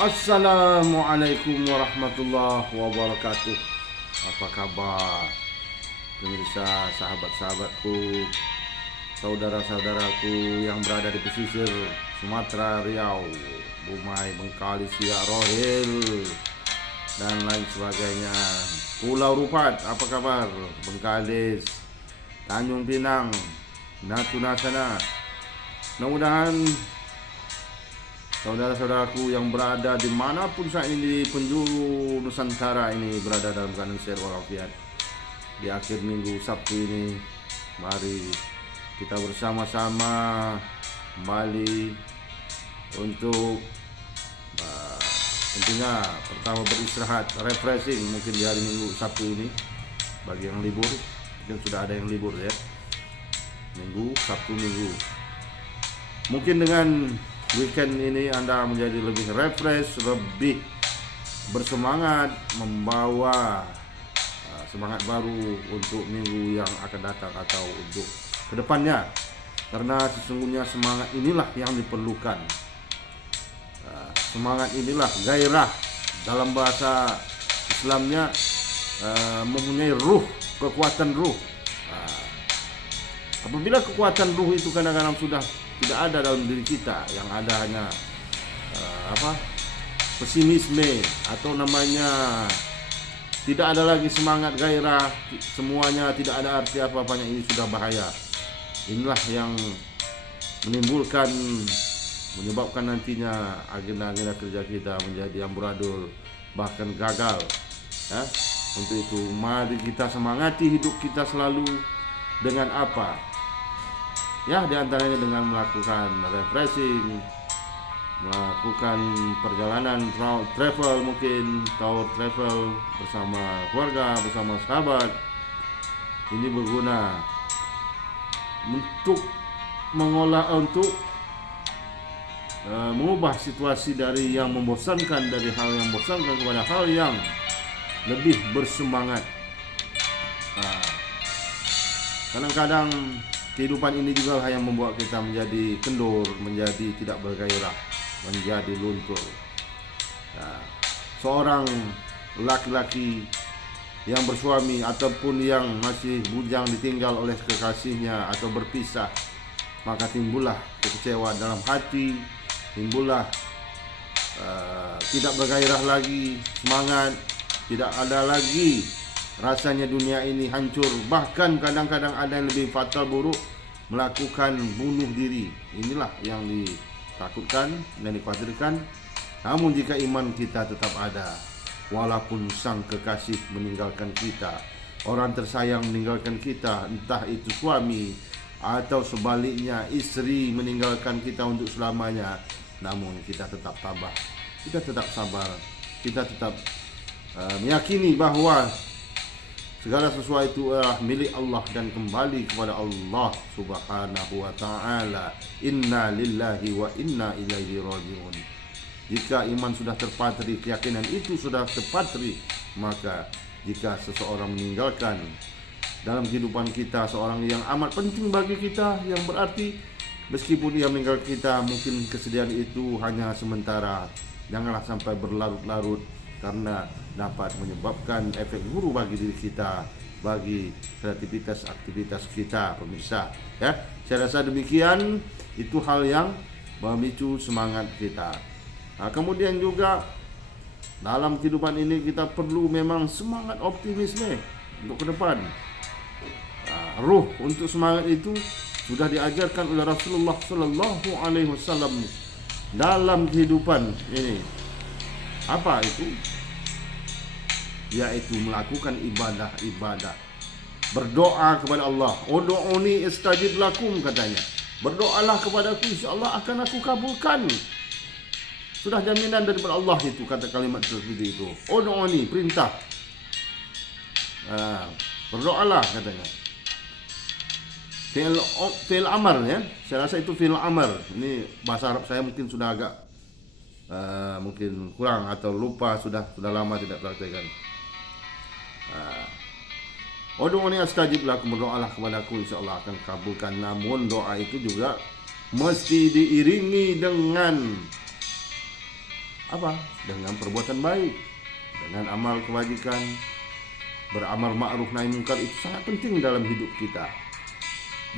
Assalamualaikum warahmatullahi wabarakatuh. Apa kabar pemirsa, sahabat-sahabatku, saudara-saudaraku yang berada di pesisir Sumatera, Riau, Dumai, Bengkalis, Siak, Rohil, dan lain sebagainya. Pulau Rupat, apa kabar? Bengkalis, Tanjung Pinang, Natuna sana. Mudah-mudahan saudara-saudaraku yang berada dimanapun saat ini di penjuru Nusantara ini berada dalam keadaan sehat walafiat. Di akhir minggu Sabtu ini, mari kita bersama-sama kembali untuk tentunya pertama beristirahat, refreshing mungkin di hari minggu Sabtu ini. Bagi yang libur, mungkin sudah ada yang libur ya, minggu, Sabtu, minggu. Mungkin dengan weekend ini Anda menjadi lebih refresh, lebih bersemangat, membawa semangat baru untuk minggu yang akan datang atau untuk kedepannya. Karena sesungguhnya semangat inilah yang diperlukan. Semangat inilah gairah, dalam bahasa Islamnya mempunyai ruh, kekuatan ruh. Apabila kekuatan ruh itu kadang-kadang sudah tidak ada dalam diri kita, yang ada hanya pesimisme atau namanya tidak ada lagi semangat, gairah, semuanya tidak ada arti apa-apanya, ini sudah bahaya. Inilah yang menyebabkan nantinya agenda-agenda kerja kita menjadi amburadul, bahkan gagal ya. Untuk itu mari kita semangati hidup kita selalu dengan apa? Ya, diantaranya dengan melakukan refreshing, melakukan perjalanan travel, mungkin tour travel bersama keluarga, bersama sahabat. Ini berguna untuk mengubah situasi dari yang membosankan, dari hal yang membosankan kepada hal yang lebih bersemangat. Kadang-kadang kehidupan ini juga yang membuat kita menjadi kendur, menjadi tidak bergairah, menjadi luntur. Seorang laki-laki yang bersuami ataupun yang masih bujang ditinggal oleh kekasihnya atau berpisah, maka timbullah kekecewaan dalam hati, timbullah tidak bergairah lagi, semangat, tidak ada lagi rasanya dunia ini hancur. Bahkan kadang-kadang ada yang lebih fatal, buruk, melakukan bunuh diri. Inilah yang ditakutkan dan dikhawatirkan. Namun jika iman kita tetap ada, walaupun sang kekasih meninggalkan kita, orang tersayang meninggalkan kita, entah itu suami atau sebaliknya istri meninggalkan kita untuk selamanya, namun kita tetap tabah, kita tetap sabar, kita tetap meyakini bahwa segala sesuatu itu adalah milik Allah dan kembali kepada Allah Subhanahu wa taala. Inna lillahi wa inna ilaihi rajiun. Jika iman sudah terpatri, keyakinan itu sudah terpatri, maka jika seseorang meninggalkan dalam kehidupan kita seorang yang amat penting bagi kita, yang berarti meskipun dia meninggal kita, mungkin kesedihan itu hanya sementara. Janganlah sampai berlarut-larut, karena dapat menyebabkan efek buruk bagi diri kita, bagi kreativitas aktivitas kita, pemirsa. Ya, saya rasa demikian, itu hal yang memicu semangat kita. Kemudian juga dalam kehidupan ini kita perlu memang semangat optimisme untuk ke depan. Ruh untuk semangat itu sudah diajarkan oleh Rasulullah sallallahu alaihi wasallam dalam kehidupan ini. Apa itu? Yaitu melakukan ibadah-ibadah, berdoa kepada Allah. Ud'uni astajib lakum, katanya. Berdoalah kepadaku, insyaallah akan aku kabulkan. Sudah jaminan daripada Allah itu, kata kalimat tersebut itu. Ud'uni, perintah. Berdoalah, katanya. Fi'il amar ya. Saya rasa itu fi'il amar. Ini bahasa Arab saya mungkin sudah agak mungkin kurang atau lupa, sudah lama tidak praktekkan. Ud'uni astajib lakum, berdoalah kepadaku, insyaallah akan kabulkan. Namun doa itu juga mesti diiringi dengan apa? Dengan perbuatan baik, dengan amal kebajikan, beramal ma'ruf nahi munkar. Itu sangat penting dalam hidup kita.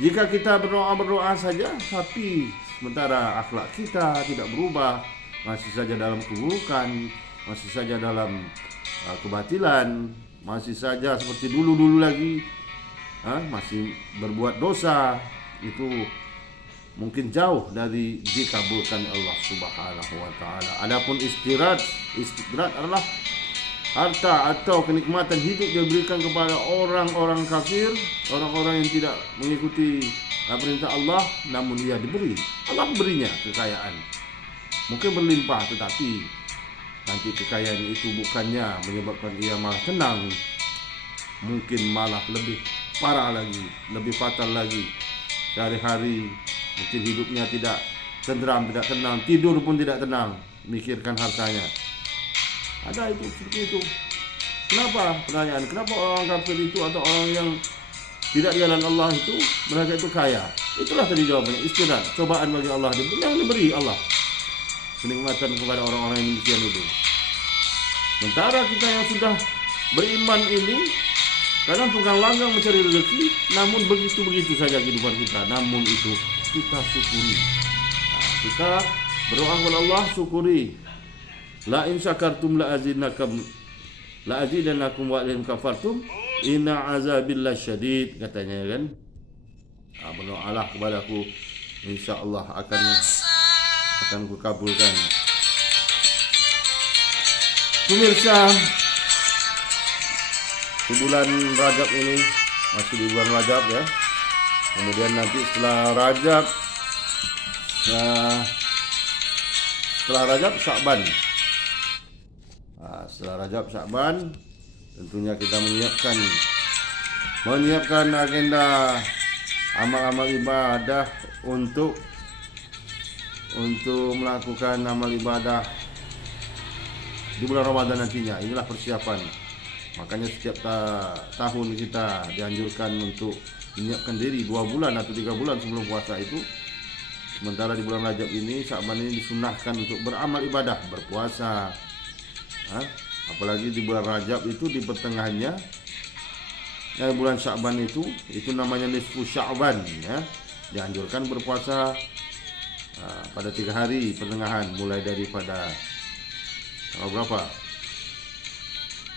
Jika kita berdoa saja, tapi sementara akhlak kita tidak berubah, masih saja dalam keburukan, masih saja dalam kebatilan, masih saja seperti dulu lagi, masih berbuat dosa, itu mungkin jauh dari dikabulkan Allah Subhanahu wa taala. Adapun istirahat adalah harta atau kenikmatan hidup yang diberikan kepada orang-orang kafir, orang-orang yang tidak mengikuti perintah Allah, namun ia diberi. Allah berinya kekayaan. Mungkin berlimpah, tetapi nanti kekayaan itu bukannya menyebabkan ia malah tenang, mungkin malah lebih parah lagi, lebih fatal lagi. Sehari-hari mungkin hidupnya tidak tenteram, tidak tenang, tidur pun tidak tenang, mikirkan hartanya. Ada itu seperti itu. Kenapa? Pertanyaan, kenapa orang kafir itu atau orang yang tidak di jalan Allah itu, mereka itu kaya? Itulah tadi jawabannya, istirahat, cobaan bagi Allah, yang diberi Allah, kenikmatan kepada orang-orang yang demikian itu. Sementara kita yang sudah beriman ini kadang tunggang langgang mencari rezeki, namun begitu-begitu saja kehidupan kita. Namun itu kita syukuri. Kita berdoa kepada Allah, syukuri. La in syakartum la azidannakum wa in kafartum inna azabillahi syadid, katanya kan. Berdoalah kepadaku, insyaallah akan kukabulkan. Pemirsa, di bulan Rajab ini, masih di bulan Rajab ya. Kemudian nanti setelah Rajab Sya'ban. Setelah Rajab Sya'ban, tentunya kita menyiapkan agenda amal-amal ibadah untuk melakukan amal ibadah di bulan Ramadan nantinya. Inilah persiapan. Makanya setiap tahun kita dianjurkan untuk menyiapkan diri 2 bulan atau 3 bulan sebelum puasa itu. Sementara di bulan Rajab ini, Sya'ban ini disunahkan untuk beramal ibadah, berpuasa. Apalagi di bulan Rajab itu di pertengahannya, bulan Sya'ban itu namanya nisfu Sya'ban ya. Dianjurkan berpuasa pada 3 hari pertengahan, mulai daripada tanggal berapa?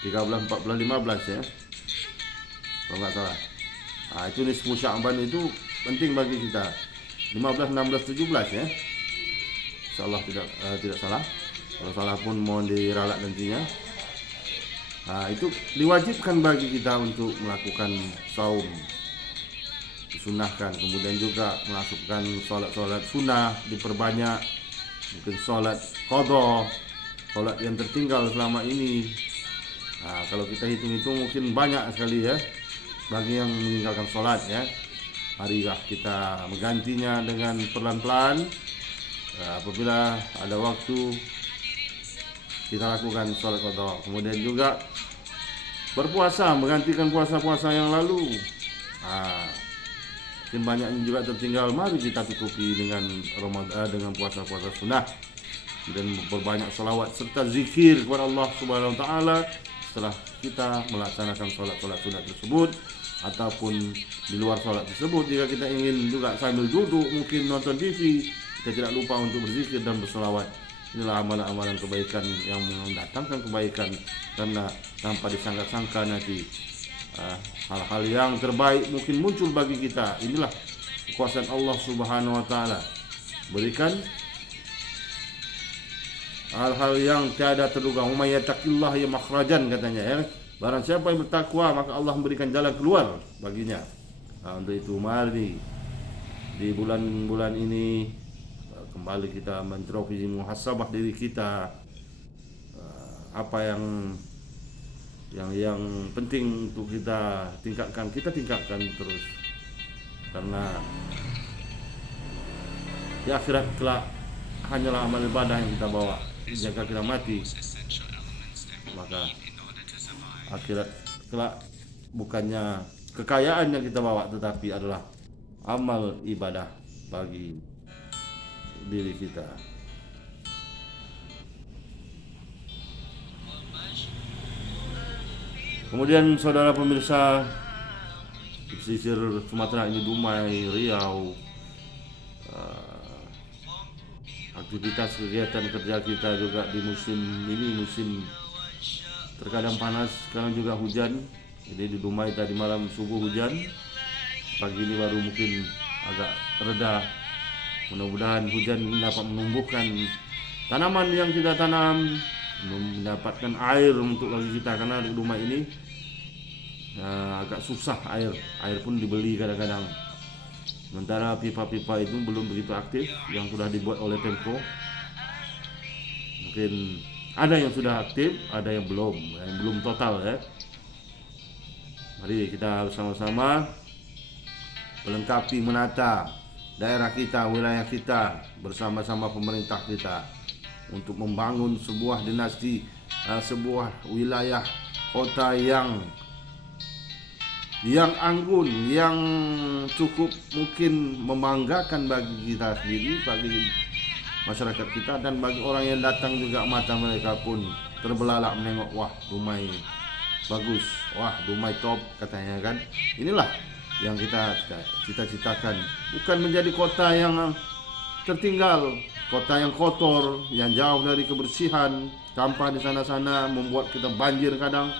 13, 14, 15 ya, kalau nggak salah. Itu nisfu Sya'ban itu penting bagi kita. 15, 16, 17 ya, insyaallah tidak salah. Kalau salah pun mohon diralat nantinya. Itu diwajibkan bagi kita untuk melakukan saum, disunahkan. Kemudian juga melakukan sholat sunnah, diperbanyak. Mungkin sholat qadha, sholat yang tertinggal selama ini. Kalau kita hitung-hitung mungkin banyak sekali ya bagi yang meninggalkan sholat ya. Marilah kita menggantinya dengan pelan-pelan. Apabila ada waktu, kita lakukan sholat qadha. Kemudian juga berpuasa, menggantikan puasa-puasa yang lalu. Mungkin banyak yang juga tertinggal. Mari kita tutupi dengan Ramadan, dengan puasa-puasa sunnah, dan berbanyak salawat serta zikir kepada Allah Subhanahu wa taala setelah kita melaksanakan sholat-sholat sunnah tersebut, ataupun di luar sholat tersebut. Jika kita ingin juga sambil duduk, mungkin nonton TV, kita tidak lupa untuk berzikir dan bersolawat. Inilah amalan-amalan kebaikan yang mendatangkan kebaikan, karena tanpa disangka-sangka nanti hal-hal yang terbaik mungkin muncul bagi kita. Inilah kekuasaan Allah Subhanahu wa taala, berikan hal-hal yang tiada terduga. May yattaqillah ya makhrajan, katanya ya. Barang siapa yang bertakwa, maka Allah memberikan jalan keluar baginya. Untuk itu mari di bulan-bulan ini kembali kita mentrofi muhasabah diri kita. Apa yang penting untuk kita tingkatkan terus, karena di akhirat kelak hanyalah amal ibadah yang kita bawa. Jika kita mati, maka akhirat kelak bukannya kekayaan yang kita bawa, tetapi adalah amal ibadah bagi diri kita. Kemudian saudara pemirsa, pesisir Sumatera ini, Dumai, Riau, aktivitas kegiatan kerja kita juga di musim ini, musim terkadang panas, sekarang juga hujan. Jadi di Dumai tadi malam subuh hujan, pagi ini baru mungkin agak reda. Mudah-mudahan hujan ini dapat menumbuhkan tanaman yang kita tanam, mendapatkan air untuk bagi kita, karena di Dumai ini agak susah air pun dibeli kadang-kadang. Sementara pipa-pipa itu belum begitu aktif yang sudah dibuat oleh Pemko. Mungkin ada yang sudah aktif, ada yang belum total ya. Mari kita bersama-sama melengkapi, menata daerah kita, wilayah kita bersama-sama pemerintah kita untuk membangun sebuah dinasti, sebuah wilayah kota yang anggun, yang cukup mungkin membanggakan bagi kita sendiri, bagi masyarakat kita, dan bagi orang yang datang juga mata mereka pun terbelalak menengok, wah Dumai bagus, wah Dumai top katanya kan. Inilah yang kita cita-citakan, bukan menjadi kota yang tertinggal, kota yang kotor, yang jauh dari kebersihan, sampah di sana-sana membuat kita banjir kadang.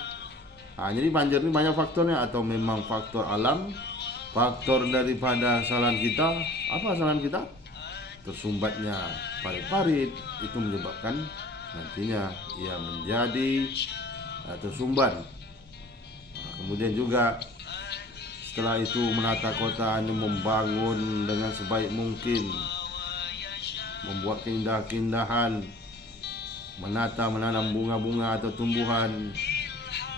Jadi banjir ini banyak faktornya, atau memang faktor alam, faktor daripada kesalahan kita. Apa kesalahan kita? Tersumbatnya parit-parit, itu menyebabkan nantinya ia menjadi tersumbat. Kemudian juga setelah itu menata kota ini, membangun dengan sebaik mungkin, membuat keindahan-keindahan, menanam bunga-bunga atau tumbuhan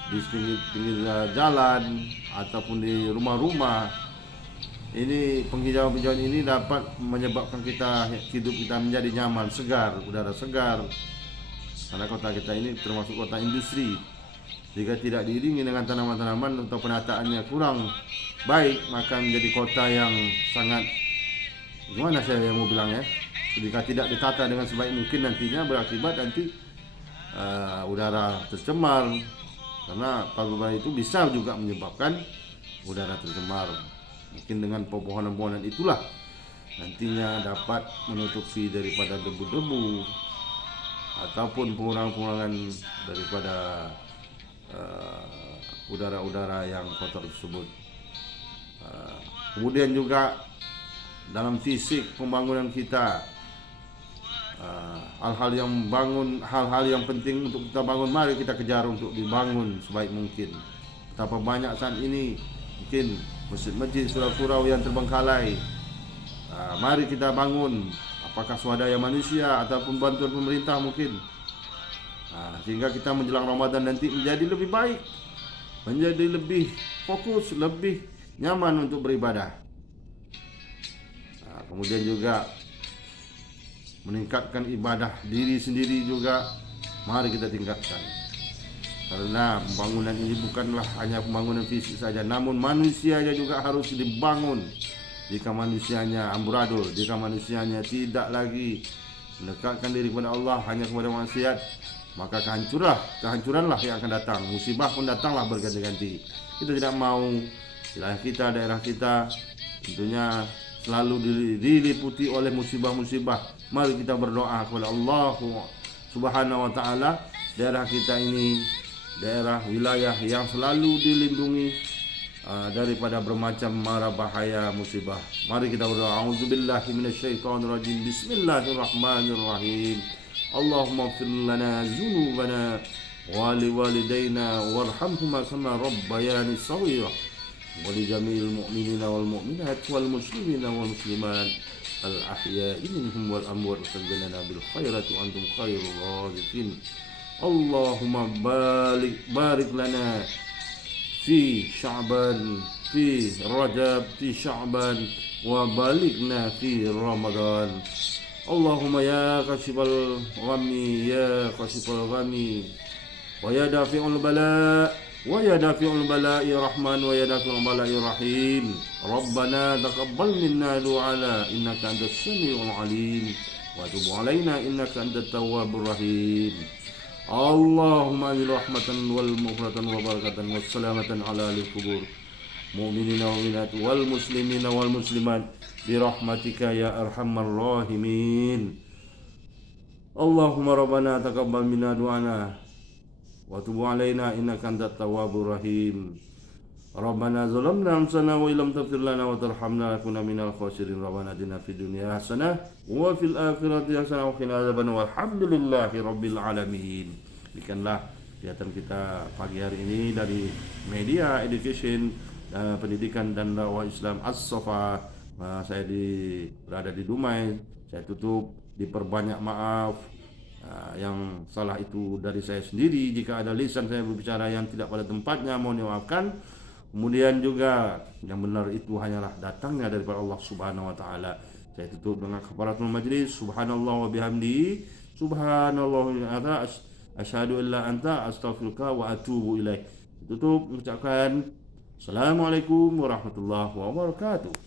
di pinggir jalan ataupun di rumah-rumah. Ini penghijauan-penghijauan ini dapat menyebabkan hidup kita menjadi nyaman, segar, udara segar. Karena kota kita ini termasuk kota industri. Jika tidak diiringi dengan tanaman-tanaman atau penataannya kurang baik, maka menjadi kota yang sangat, gimana saya mau bilang ya, jika tidak ditata dengan sebaik mungkin, nantinya berakibat nanti udara tercemar. Karena pabrik itu bisa juga menyebabkan udara tercemar. Mungkin dengan pepohonan-pepohonan itulah nantinya dapat menutupi daripada debu-debu ataupun pengurangan-pengurangan daripada udara-udara yang kotor tersebut. Kemudian juga dalam fisik pembangunan kita, hal-hal yang penting untuk kita bangun, mari kita kejar untuk dibangun sebaik mungkin. Betapa banyak saat ini mungkin masjid-masjid, surau-surau yang terbengkalai, mari kita bangun, apakah swadaya manusia ataupun bantuan pemerintah mungkin, sehingga kita menjelang Ramadan nanti menjadi lebih baik, menjadi lebih fokus, lebih nyaman untuk beribadah. Kemudian juga meningkatkan ibadah diri sendiri juga, mari kita tingkatkan. Karena pembangunan ini bukanlah hanya pembangunan fisik saja, namun manusianya juga harus dibangun. Jika manusianya amburadul, jika manusianya tidak lagi mendekatkan diri kepada Allah, hanya kepada maksiat, maka kehancuranlah yang akan datang. Musibah pun datanglah berganti-ganti. Kita tidak mau wilayah kita, daerah kita tentunya selalu diliputi oleh musibah-musibah. Mari kita berdoa kepada Allah Subhanahu wa taala, daerah kita ini daerah wilayah yang selalu dilindungi daripada bermacam mara bahaya musibah. Mari kita berdoa. A'udzubillahi minasyaitonirrajim. Bismillahirrahmanirrahim. Allahumma ighfir lana dzunubana wa liwalidayna warhamhuma kama rabbayani shaghira wa li jami'il mu'minina wal mu'minat wal muslimina wal muslimat al-ahya'i minhum wal amwat taj'alna bil khairati wa antum khairur raziqin. Allahumma barik lana fi Sya'ban, fi Rajab, fi Sya'ban wa baligna fi Ramadan. Allahumma ya kashifal ghammi, ya kashifal ghammi, wa ya dafi'ul bala, wa ya dafi'ul bala'i rahman, wa ya dafi'ul bala'i rahim. Rabbana taqabbal minna du'ana innaka antas samiul alim wa tub alaina innaka antat tawwabur rahim. Allahumma ajil rahmatan wal maghfiratan wa barakatan wassalamatan ala ahli kubur mu'minina wa mu'minat wal muslimina wal muslimat bi rahmatika ya arhamar rahimin. Allahumma rabbana taqabbal minna du'ana wa tub 'alaina innaka antat tawwabur rahim. Rabbana zalamna anfusana wa illam taghfir lana wa tarhamna lakunanna minal khasirin. Rabbana atina fid dunya hasanah wa fil akhirati hasanah wa qina adzabannar. Walhamdulillahi rabbil alamin. Demikianlah kegiatan kita pagi hari ini dari Media Education Pendidikan dan Dakwah Islam As-Safa. Saya berada di Dumai. Saya tutup, diperbanyak maaf. Yang salah itu dari saya sendiri. Jika ada lisan saya berbicara yang tidak pada tempatnya, mohon dimaafkan. Kemudian juga yang benar itu hanyalah datangnya daripada Allah Subhanahu wa taala. Saya tutup dengan kafaratul majlis. Subhanallah wa bihamdihi, subhanallah wa anta, asyhadu an la anta, astaghfiruka wa atubu ilaik. Tutup mengucapkan Assalamualaikum warahmatullahi wabarakatuh.